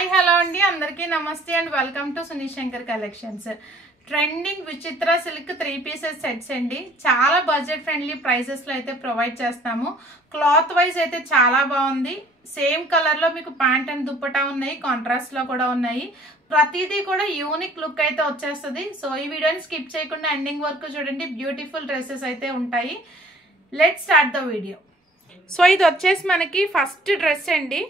Hi hello అండి అందరికీ నమస్తే and welcome to Sunil Shankar collections. Trending విచిత్ర సిల్క్ 3 పీసెస్ సెట్స్ అండి. చాలా బడ్జెట్ ఫ్రెండ్లీ ప్రైసెస్ లో అయితే ప్రొవైడ్ చేస్తాము. క్లాత్ వైజ్ అయితే చాలా బాగుంది. సేమ్ కలర్ లో మీకు ప్యాంట్ అండ్ దుప్పటా ఉన్నాయి, కాంట్రాస్ట్ లో కూడా ఉన్నాయి. ప్రతిదీ కూడా యూనిక్ లుక్ అయితే వచ్చేస్తుంది. సో ఈ వీడియోని స్కిప్ చేయకుండా ఎండింగ్ వరకు చూడండి. బ్యూటిఫుల్ డ్రెస్సెస్ అయితే ఉంటాయి. Let's start the video. So ఇది వచ్చేసి మనకి ఫస్ట్ డ్రెస్ అండి.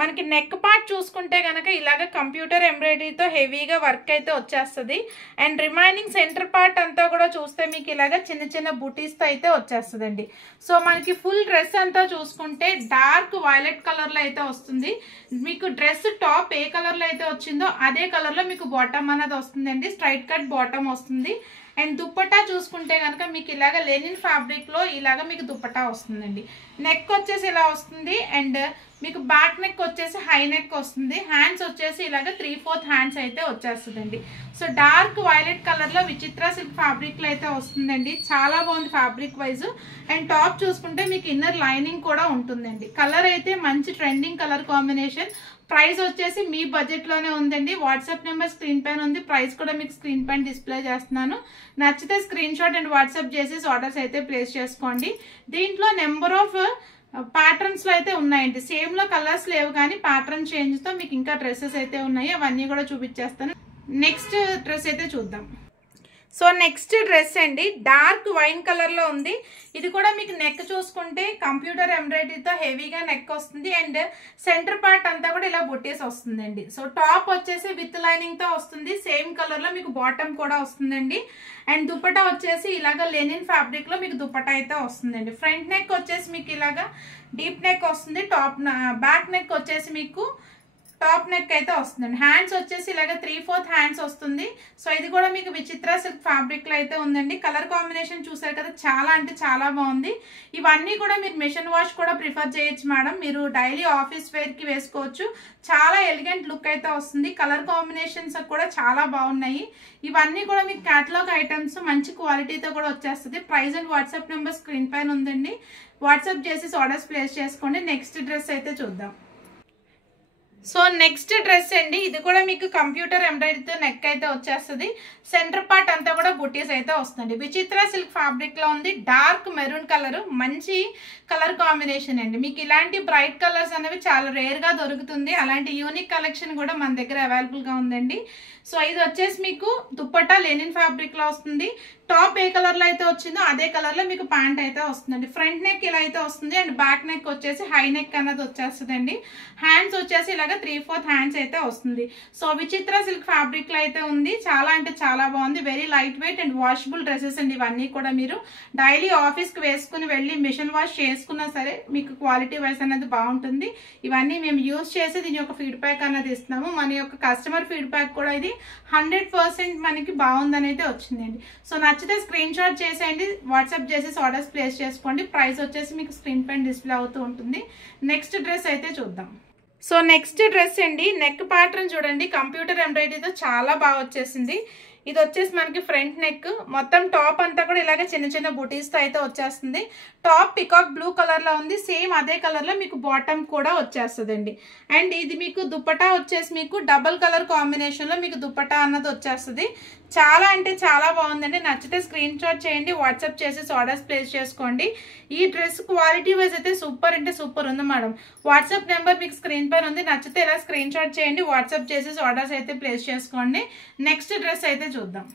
మనకి నెక్ పార్ట్ చూసుకుంటే కనుక ఇలాగ కంప్యూటర్ ఎంబ్రాయిడరీతో హెవీగా వర్క్ అయితే వచ్చేస్తుంది. అండ్ రిమైనింగ్ సెంటర్ పార్ట్ అంతా కూడా చూస్తే మీకు ఇలాగ చిన్న చిన్న బుటీస్తో అయితే వచ్చేస్తుందండి. సో మనకి ఫుల్ డ్రెస్ అంతా చూసుకుంటే డార్క్ వైలెట్ కలర్లో అయితే వస్తుంది. మీకు డ్రెస్ టాప్ ఏ కలర్లో అయితే వచ్చిందో అదే కలర్లో మీకు బాటమ్ అనేది వస్తుందండి. స్ట్రైట్ కట్ బాటమ్ వస్తుంది. అండ్ దుప్పటా చూసుకుంటే కనుక మీకు ఇలాగ లెనిన్ ఫ్యాబ్రిక్ లో ఇలాగ మీకు దుప్పటా వస్తుందండి. నెక్ వచ్చేసి ఇలా వస్తుంది. అండ్ మీకు బ్యాక్ నెక్ వచ్చేసి హై నెక్ వస్తుంది. హ్యాండ్స్ వచ్చేసి ఇలాగ 3/4 హ్యాండ్స్ అయితే వచ్చేస్తుందండి. సో డార్క్ వైలెట్ కలర్ లో విచిత్ర సిల్క్ ఫ్యాబ్రిక్ లో అయితే వస్తుందండి. చాలా బాగుంది ఫ్యాబ్రిక్ వైజ్. అండ్ టాప్ చూసుకుంటే మీకు ఇన్నర్ లైనింగ్ కూడా ఉంటుందండి. కలర్ అయితే మంచి ట్రెండింగ్ కలర్ కాంబినేషన్. ప్రైస్ వచ్చేసి మీ బడ్జెట్ లోనే ఉందండి. వాట్సాప్ నెంబర్ స్క్రీన్ పైన ఉంది. ప్రైస్ కూడా మీకు స్క్రీన్ పైన డిస్ప్లే చేస్తున్నాను. నచ్చితే స్క్రీన్ షాట్ అండ్ వాట్సాప్ చేసేసి ఆర్డర్స్ అయితే ప్లేస్ చేసుకోండి. దీంట్లో నెంబర్ ఆఫ్ ప్యాటర్న్స్ లో అయితే ఉన్నాయండి. సేమ్ లో కలర్స్ లేవు కానీ ప్యాటర్న్ చేంజ్ తో మీకు ఇంకా డ్రెస్సెస్ అయితే ఉన్నాయి. అవన్నీ కూడా చూపించేస్తాను. నెక్స్ట్ డ్రెస్ అయితే చూద్దాం. సో నెక్స్ట్ డ్రెస్ అండి డార్క్ వైన్ కలర్ లో ఉంది. ఇది కూడా మీకు నెక్ చూసుకుంటే కంప్యూటర్ ఎంబ్రాయిడరీతో హెవీగా నెక్ వస్తుంది. అండ్ సెంటర్ పార్ట్ అంతా కూడా ఇలా బుట్టేసి వస్తుందండి. సో టాప్ వచ్చేసి విత్ లైనింగ్ తో వస్తుంది. సేమ్ కలర్ లో మీకు బాటమ్ కూడా వస్తుందండి. అండ్ దుప్పటా వచ్చేసి ఇలాగ లెనిన్ ఫ్యాబ్రిక్ లో మీకు దుప్పటా అయితే వస్తుందండి. ఫ్రంట్ నెక్ వచ్చేసి మీకు ఇలాగ డీప్ నెక్ వస్తుంది. బ్యాక్ నెక్ వచ్చేసి మీకు టాప్ నెక్ అయితే వస్తుందండి. హ్యాండ్స్ వచ్చేసి ఇలాగ 3/4 హ్యాండ్స్ వస్తుంది. సో ఇది కూడా మీకు విచిత్ర సిల్క్ ఫ్యాబ్రిక్ లో అయితే ఉందండి. కలర్ కాంబినేషన్ చూసారు కదా, చాలా అంటే చాలా బాగుంది. ఇవన్నీ కూడా మీరు మిషన్ వాష్ కూడా ప్రిఫర్ చేయొచ్చు మేడం. మీరు డైలీ ఆఫీస్ వేర్ కి వేసుకోవచ్చు. చాలా ఎలిగెంట్ లుక్ అయితే వస్తుంది. కలర్ కాంబినేషన్స్ కూడా చాలా బాగున్నాయి. ఇవన్నీ కూడా మీకు క్యాటలాగ్ ఐటమ్స్ మంచి క్వాలిటీతో కూడా వచ్చేస్తుంది. Price and WhatsApp number screen పైన ఉందండి. వాట్సాప్ చేసి ఆర్డర్స్ ప్లేస్ చేసుకోండి. నెక్స్ట్ డ్రెస్ అయితే చూద్దాం. సో నెక్స్ట్ డ్రెస్ అండి. ఇది కూడా మీకు కంప్యూటర్ ఎంబ్రాయిడరీతో నెక్ అయితే వచ్చేస్తుంది. సెంటర్ పార్ట్ అంతా కూడా బుటీస్ అయితే వస్తుంది. విచిత్ర సిల్క్ ఫ్యాబ్రిక్ లో ఉంది. డార్క్ మెరూన్ కలర్, మంచి కలర్ కాంబినేషన్ అండి. మీకు ఇలాంటి బ్రైట్ కలర్స్ అనేవి చాలా రేర్ గా దొరుకుతుంది. అలాంటి యూనిక్ కలెక్షన్ కూడా మన దగ్గర అవైలబుల్ గా ఉందండి. సో ఇది వచ్చేసి మీకు దుప్పట్టా లెనిన్ ఫ్యాబ్రిక్ లో వస్తుంది. టాప్ ఏ కలర్ లో అయితే వచ్చిందో అదే కలర్ లో మీకు ప్యాంట్ అయితే వస్తుందండి. ఫ్రంట్ నెక్ ఇలా అయితే వస్తుంది. అండ్ బ్యాక్ నెక్ వచ్చేసి హై నెక్ అన్నది వచ్చేస్తుందండి. హ్యాండ్స్ వచ్చేసి ఇలాగ 3/4 హ్యాండ్స్ అయితే వస్తుంది. సో విచిత్ర సిల్క్ ఫ్యాబ్రిక్ లో అయితే ఉంది. చాలా అంటే చాలా బాగుంది. Very light weight and washable dresses అండి. ఇవన్నీ కూడా మీరు డైలీ ఆఫీస్ కి వేసుకుని వెళ్ళి మిషన్ వాష్ చేసుకున్నా సరే మీకు క్వాలిటీ వైజ్ అనేది బాగుంటుంది. ఇవన్నీ మేము యూజ్ చేసి దీని యొక్క ఫీడ్బ్యాక్ అనేది ఇస్తున్నాము. మన యొక్క కస్టమర్ ఫీడ్బ్యాక్ కూడా ఇది 100% మనకి బాగుందని అయితే వచ్చిందండి. సో నచ్చితే స్క్రీన్ షాట్ చేసేయండి. వాట్సాప్ చేసేసి ఆర్డర్స్ ప్లేస్ చేసుకోండి. ప్రైస్ వచ్చేసి మీకు స్క్రీన్ పైన డిస్ప్లే అవుతూ ఉంటుంది. నెక్స్ట్ డ్రెస్ అయితే చూద్దాం. సో నెక్స్ట్ డ్రెస్ అండి. నెక్ ప్యాటర్న్ చూడండి, కంప్యూటర్ ఎంబ్రాయిడరీతో చాలా బాగా వచ్చేసింది. ఇది వచ్చేసి మనకి ఫ్రంట్ నెక్. మొత్తం టాప్ అంతా కూడా ఇలాగ చిన్న చిన్న బుటీస్ తో అయితే వచ్చేస్తుంది. టాప్ పికాక్ బ్లూ కలర్ లో ఉంది. సేమ్ అదే కలర్ లో మీకు బాటమ్ కూడా వచ్చేస్తుందండి. అండ్ ఇది మీకు దుప్పటా వచ్చేసి మీకు డబల్ కలర్ కాంబినేషన్ లో మీకు దుప్పటా అన్నది వచ్చేస్తుంది. చాలా అంటే చాలా బాగుందండి. నచ్చితే స్క్రీన్ షాట్ చేయండి. వాట్సాప్ చేసేసి ఆర్డర్స్ ప్లేస్ చేసుకోండి. ఈ డ్రెస్ క్వాలిటీ వైజ్ అయితే సూపర్ అంటే సూపర్ ఉంది మేడం. వాట్సాప్ నెంబర్ మీకు స్క్రీన్ పైన ఉంది. నచ్చితే ఇలా స్క్రీన్ షాట్ చేయండి. వాట్సాప్ చేసేసి ఆర్డర్స్ అయితే ప్లేస్ చేసుకోండి. నెక్స్ట్ డ్రెస్ అయితే చూద్దాం.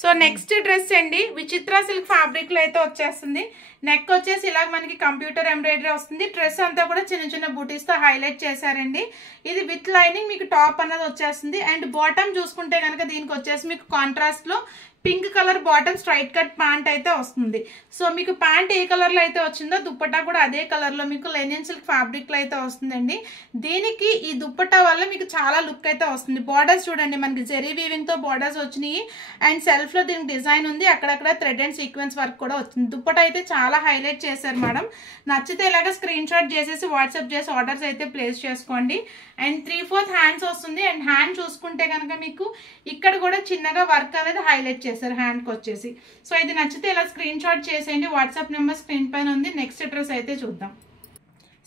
సో నెక్స్ట్ డ్రెస్ అండి విచిత్ర సిల్క్ ఫ్యాబ్రిక్ లో అయితే వచ్చేస్తుంది. నెక్ వచ్చేసి ఇలా మనకి కంప్యూటర్ ఎంబ్రాయిడరీ వస్తుంది. డ్రెస్ అంతా కూడా చిన్న చిన్న బూటీస్ తో హైలైట్ చేశారండి. ఇది విత్ లైనింగ్ మీకు టాప్ అన్నది వచ్చేస్తుంది. అండ్ బాటమ్ చూసుకుంటే కనుక దీనికి వచ్చేసి మీకు కాంట్రాస్ట్ లో pink colour bottom straight cut pant అయితే వస్తుంది. సో మీకు ప్యాంట్ ఏ కలర్ లో అయితే వచ్చిందో దుప్పటా కూడా అదే కలర్ లో మీకు లెనిన్ సిల్క్ ఫ్యాబ్రిక్ లో అయితే వస్తుందండి. దీనికి ఈ దుప్పటా వల్ల మీకు చాలా లుక్ అయితే వస్తుంది. బార్డర్స్ చూడండి, మనకి జెరీ వీవింగ్ తో బార్డర్స్ వచ్చినాయి. అండ్ సెల్ఫ్ లో దీనికి డిజైన్ ఉంది. అక్కడక్కడ థ్రెడ్ అండ్ సీక్వెన్స్ వర్క్ కూడా వచ్చింది. దుప్పటా అయితే చాలా హైలైట్ చేశారు మేడం. నచ్చితే ఇలాగ స్క్రీన్ షాట్ చేసేసి వాట్సాప్ చేసి ఆర్డర్స్ అయితే ప్లేస్ చేసుకోండి. అండ్ 3/4 హ్యాండ్స్ వస్తుంది. అండ్ హ్యాండ్ చూసుకుంటే కనుక మీకు ఇక్కడ కూడా చిన్నగా వర్క్ అనేది హైలైట్ చేశారు హ్యాండ్ కి వచ్చేసి. సో ఇది నచ్చితే ఇలా స్క్రీన్ షాట్ చేసేయండి. వాట్సాప్ నెంబర్ స్క్రీన్ పైన ఉంది. నెక్స్ట్ డ్రెస్ అయితే చూద్దాం.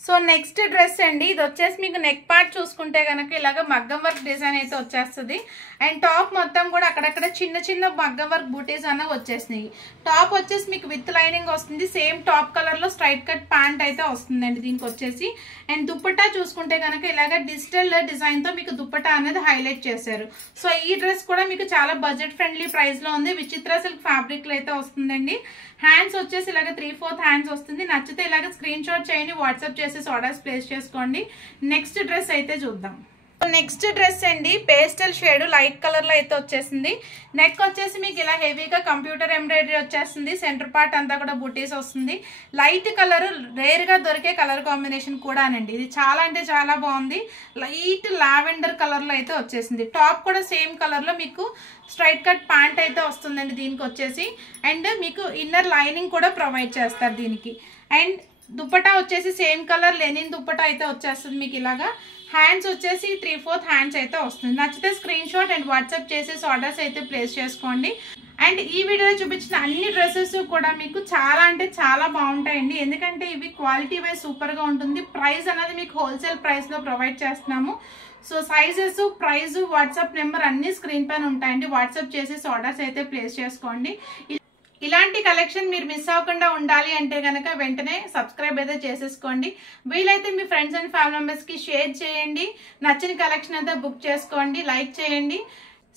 సో నెక్స్ట్ డ్రెస్ అండి, ఇది వచ్చేసి మీకు నెక్ పార్ట్ చూసుకుంటే కనుక ఇలాగ మగ్గం వర్క్ డిజైన్ అయితే వచ్చేస్తుంది. అండ్ టాప్ మొత్తం కూడా అక్కడక్కడ చిన్న చిన్న మగ్గం వర్క్ బూటీస్ అన్న వచ్చేసినాయి. టాప్ వచ్చేసి మీకు విత్ లైనింగ్ వస్తుంది. సేమ్ టాప్ కలర్ లో స్ట్రైట్ కట్ ప్యాంట్ అయితే వస్తుందండి దీనికి వచ్చేసి. అండ్ దుప్పటా చూసుకుంటే కనుక ఇలాగ డిజిటల్ డిజైన్ తో మీకు దుప్పటా అనేది హైలైట్ చేశారు. సో ఈ డ్రెస్ కూడా మీకు చాలా బడ్జెట్ ఫ్రెండ్లీ ప్రైస్ లో ఉంది. విచిత్ర సిల్క్ ఫ్యాబ్రిక్ లో అయితే వస్తుందండి. హ్యాండ్స్ వచ్చేసి ఇలాగ 3/4 హ్యాండ్స్ వస్తుంది. నచ్చితే ఇలాగ స్క్రీన్ షాట్ చేయండి, వాట్సాప్ చేసేసి ఆర్డర్స్ ప్లేస్ చేసుకోండి. నెక్స్ట్ డ్రెస్ అయితే చూద్దాం. నెక్స్ట్ డ్రెస్ అండి, పేస్టల్ షేడ్ లైట్ కలర్ లో అయితే వచ్చేసింది. నెక్ వచ్చేసి మీకు ఇలా హెవీగా కంప్యూటర్ ఎంబ్రాయిడరీ వచ్చేస్తుంది. సెంటర్ పార్ట్ అంతా కూడా బుటీస్ వస్తుంది. లైట్ కలర్, రేర్ గా దొరికే కలర్ కాంబినేషన్ కూడానండి. ఇది చాలా అంటే చాలా బాగుంది. లైట్ లావెండర్ కలర్ లో అయితే వచ్చేసింది. టాప్ కూడా సేమ్ కలర్ లో మీకు స్ట్రైట్ కట్ ప్యాంట్ అయితే వస్తుందండి దీనికి వచ్చేసి. అండ్ మీకు ఇన్నర్ లైనింగ్ కూడా ప్రొవైడ్ చేస్తారు దీనికి. అండ్ దుప్పటా వచ్చేసి సేమ్ కలర్ లెనిన్ దుప్పటా అయితే వచ్చేస్తుంది మీకు ఇలాగా. హ్యాండ్స్ వచ్చేసి 3/4 హ్యాండ్స్ అయితే వస్తుంది. నచ్చితే స్క్రీన్ షాట్ అండ్ వాట్సాప్ చేసేసి ఆర్డర్స్ అయితే ప్లేస్ చేసుకోండి. అండ్ ఈ వీడియోలో చూపించిన అన్ని డ్రెస్సెస్ కూడా మీకు చాలా అంటే చాలా బాగుంటాయండి. ఎందుకంటే ఇవి క్వాలిటీ వైజ్ సూపర్ గా ఉంటుంది. ప్రైస్ అనేది మీకు హోల్సేల్ ప్రైస్ లో ప్రొవైడ్ చేస్తున్నాము. So sizes, price, WhatsApp number అన్ని స్క్రీన్ పైన ఉంటాయండి. వాట్సాప్ చేసేసి ఆర్డర్స్ అయితే ప్లేస్ చేసుకోండి. ఇలాంటి కలెక్షన్ మీరు మిస్ అవ్వకుండా ఉండాలి అంటే కనుక వెంటనే సబ్స్క్రైబ్ అయితే చేసేసుకోండి. వీలైతే మీ ఫ్రెండ్స్ అండ్ ఫ్యామిలీ మెంబర్స్ కి షేర్ చేయండి. నచ్చిన కలెక్షన్ అయితే బుక్ చేసుకోండి, లైక్ చేయండి.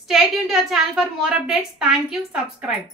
Stay tune to our channel for more updates. Thank you. Subscribe.